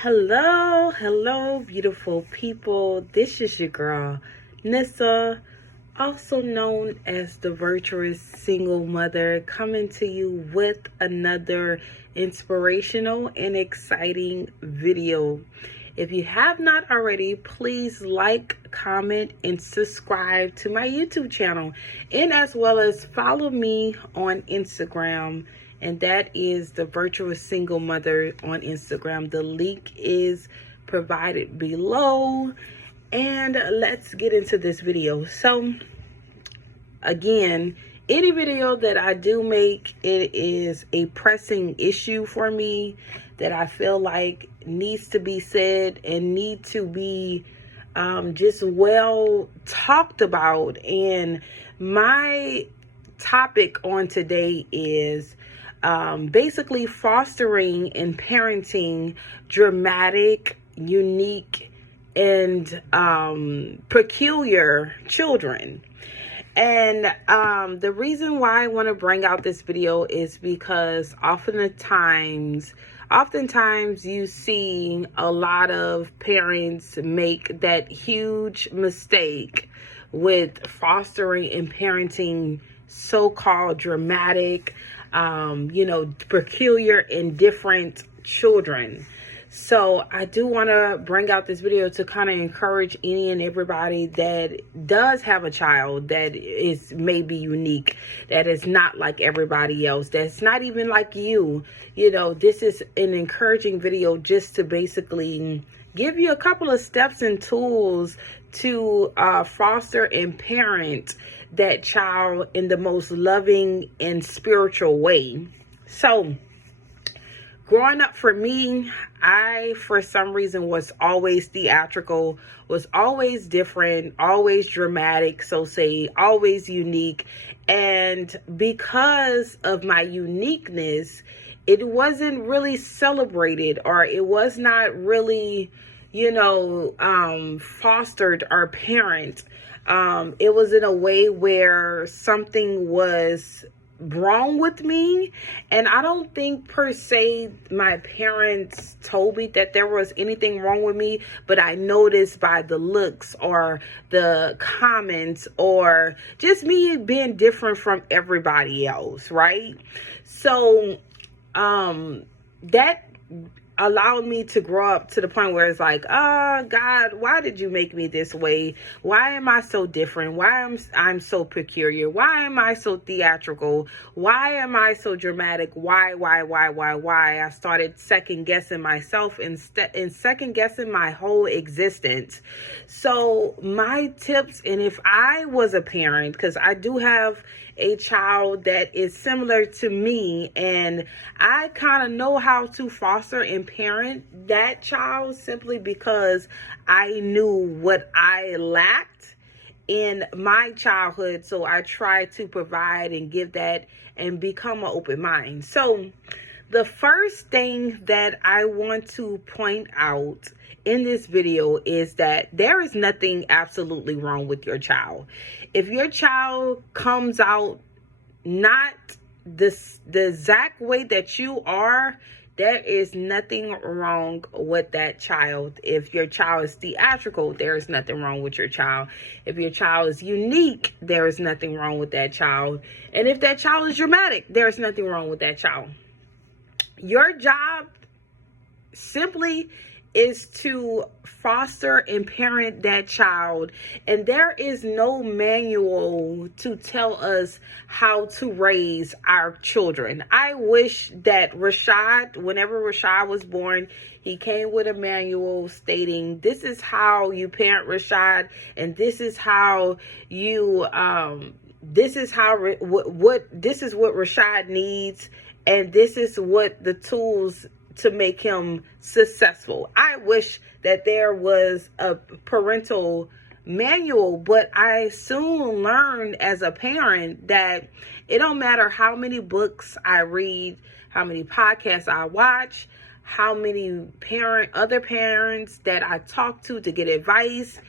Hello, beautiful people. This is your girl, Nissa, also known as the virtuous single mother, coming to you with another inspirational and exciting video. If you have not already, please like, comment, and subscribe to my YouTube channel, and as well as follow me on Instagram, and that is the virtuous single mother on Instagram. The link is provided below, and let's get into this video. So again, any video that I do make, it is a pressing issue for me that I feel like needs to be said and need to be just well talked about. And my topic on today is basically fostering and parenting dramatic, unique, and peculiar children. And the reason why I want to bring out this video is because oftentimes you see a lot of parents make that huge mistake with fostering and parenting so-called dramatic, peculiar and different children. So I do want to bring out this video to kind of encourage any and everybody that does have a child that is maybe unique, that is not like everybody else, that's not even like you. This is an encouraging video just to basically give you a couple of steps and tools to foster and parent that child in the most loving and spiritual way. So growing up for me, I, for some reason, was always theatrical, was always different, always dramatic, always unique. And because of my uniqueness, it wasn't really celebrated, or it was not really, fostered or parent. It was in a way where something was wrong with me, and I don't think per se my parents told me that there was anything wrong with me, but I noticed by the looks or the comments or just me being different from everybody else, right? So that allowed me to grow up to the point where it's like, oh God, why did you make me this way? Why am I so different? Why am I'm so peculiar? Why am I so theatrical? Why am I so dramatic? Why? I started second guessing myself and second guessing my whole existence. So my tips, and if I was a parent, because I do have a child that is similar to me, and I kind of know how to foster and parent that child simply because I knew what I lacked in my childhood. So I try to provide and give that and become an open mind. So the first thing that I want to point out in this video is that there is nothing absolutely wrong with your child. If your child comes out not the exact way that you are, there is nothing wrong with that child. If your child is theatrical, there is nothing wrong with your child. If your child is unique, there is nothing wrong with that child. And if that child is dramatic, there is nothing wrong with that child. Your job simply is to foster and parent that child, and there is no manual to tell us how to raise our children. I wish that whenever Rashad was born, he came with a manual stating this is how you parent Rashad, and this is how you this is what Rashad needs, and this is what the tools to make him successful. I wish that there was a parental manual, but I soon learned as a parent that it don't matter how many books I read, how many podcasts I watch, how many other parents that I talk to get advice.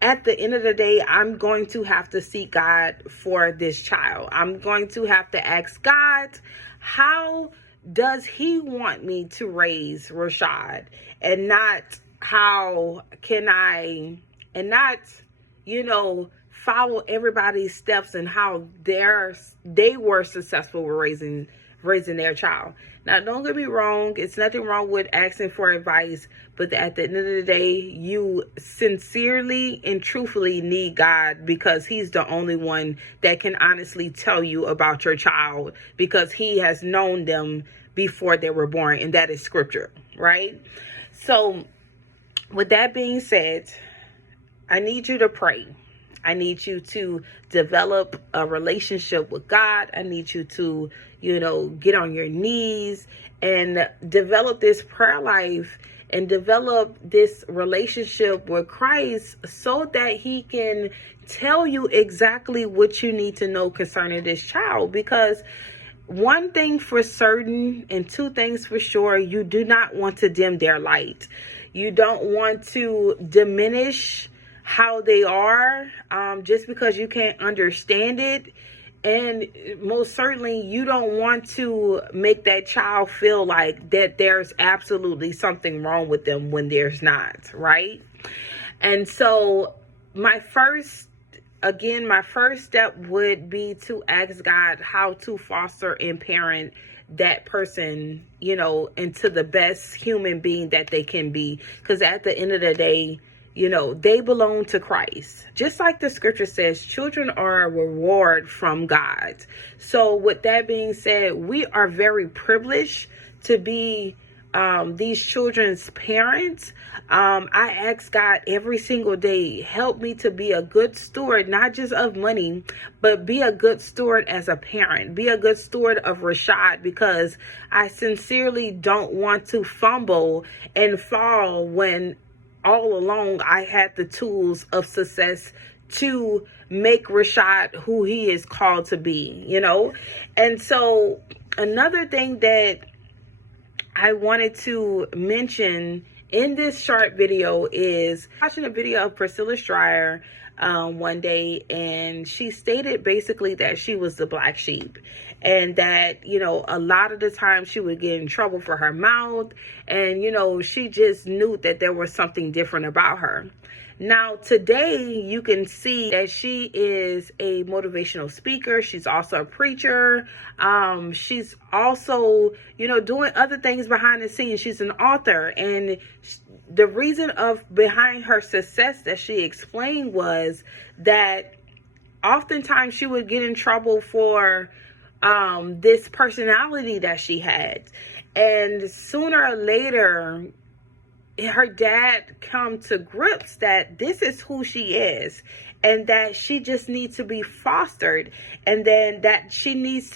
At the end of the day, I'm going to have to seek God for this child. I'm going to have to ask God, how does he want me to raise Rashad, and not how can I, and not, follow everybody's steps and how they were successful with raising their child. Now, don't get me wrong, it's nothing wrong with asking for advice, but at the end of the day, you sincerely and truthfully need God, because he's the only one that can honestly tell you about your child, because he has known them before they were born, and that is scripture, right? So with that being said, I need you to pray. I need you to develop a relationship with God. I need you to, get on your knees and develop this prayer life and develop this relationship with Christ, so that he can tell you exactly what you need to know concerning this child. Because one thing for certain and two things for sure, you do not want to dim their light. You don't want to diminish how they are just because you can't understand it. And most certainly, you don't want to make that child feel like that there's absolutely something wrong with them when there's not, right? And so my first step would be to ask God how to foster and parent that person, into the best human being that they can be. Because at the end of the day, they belong to Christ. Just like the scripture says, children are a reward from God. So with that being said, we are very privileged to be these children's parents. I ask God every single day, help me to be a good steward, not just of money, but be a good steward as a parent, be a good steward of Rashad, because I sincerely don't want to fumble and fall when all along I had the tools of success to make Rashad who he is called to be, And so another thing that I wanted to mention in this short video is watching a video of Priscilla Stryer one day, and she stated basically that she was the black sheep, and that, a lot of the time she would get in trouble for her mouth, and, she just knew that there was something different about her. Now, today, you can see that she is a motivational speaker. She's also a preacher. She's also, doing other things behind the scenes. She's an author. And the reason behind her success that she explained was that oftentimes she would get in trouble for this personality that she had. And sooner or later, her dad come to grips that this is who she is, and that she just needs to be fostered, and then that she needs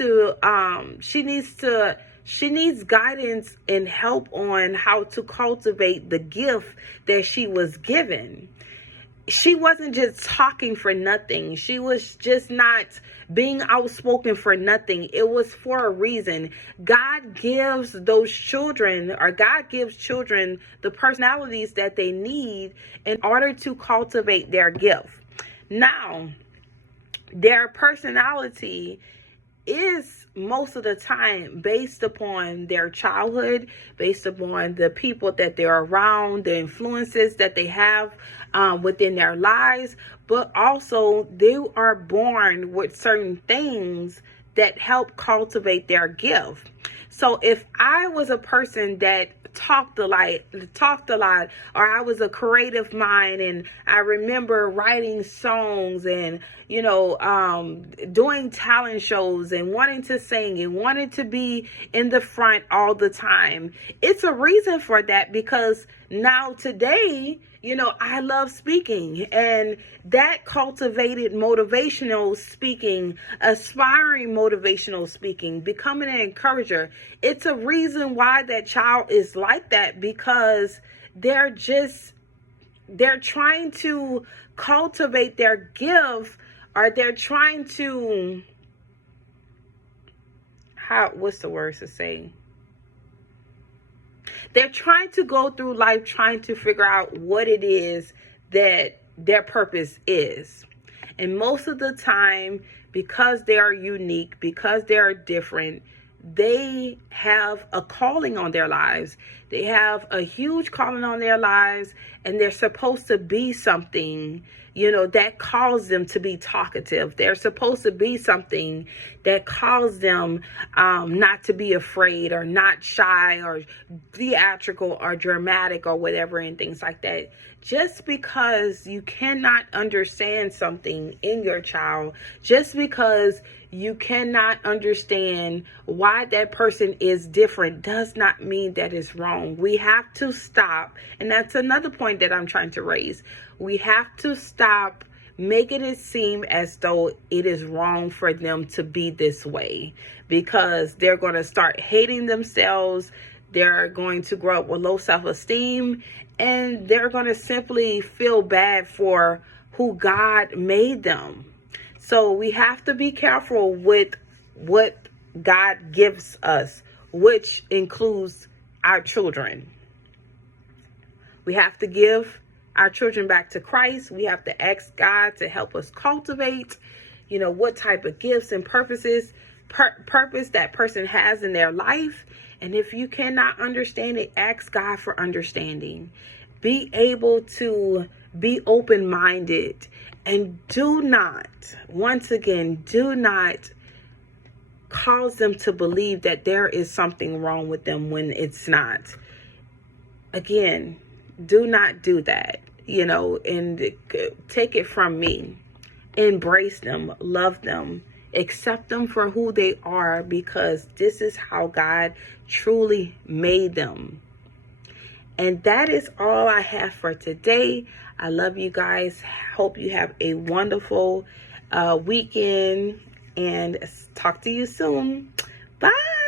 guidance and help on how to cultivate the gift that she was given. She wasn't just talking for nothing. She was just not being outspoken for nothing. It was for a reason. God gives children the personalities that they need in order to cultivate their gift. Now, their personality is most of the time based upon their childhood, based upon the people that they're around, the influences that they have within their lives, but also they are born with certain things that help cultivate their gift. So if I was a person that talked a lot, or I was a creative mind, and I remember writing songs and doing talent shows and wanting to sing and wanting to be in the front all the time, it's a reason for that, because now today, I love speaking, and that cultivated motivational speaking, aspiring motivational speaking, becoming an encourager. It's a reason why that child is like that, because they're trying to cultivate their gift, or they're trying to, what's the words to say? They're trying to go through life trying to figure out what it is that their purpose is. And most of the time, because they are unique, because they are different, they have a calling on their lives. They have a huge calling on their lives, and they're supposed to be something, that calls them to be talkative. They're supposed to be something that calls them not to be afraid or not shy or theatrical or dramatic or whatever and things like that. Just because you cannot understand something in your child, just because you cannot understand why that person is different, does not mean that it's wrong. We have to stop. And that's another point that I'm trying to raise. We have to stop making it seem as though it is wrong for them to be this way, because they're going to start hating themselves. They're going to grow up with low self-esteem, and they're going to simply feel bad for who God made them. So we have to be careful with what God gives us, which includes our children. We have to give our children back to Christ. We have to ask God to help us cultivate, what type of gifts and purpose that person has in their life. And if you cannot understand it, ask God for understanding. Be able to be open-minded, and do not cause them to believe that there is something wrong with them when it's not. Again, do not do that, and take it from me. Embrace them, love them, accept them for who they are, because this is how God truly made them. And that is all I have for today. I love you guys. Hope you have a wonderful weekend, and talk to you soon. Bye.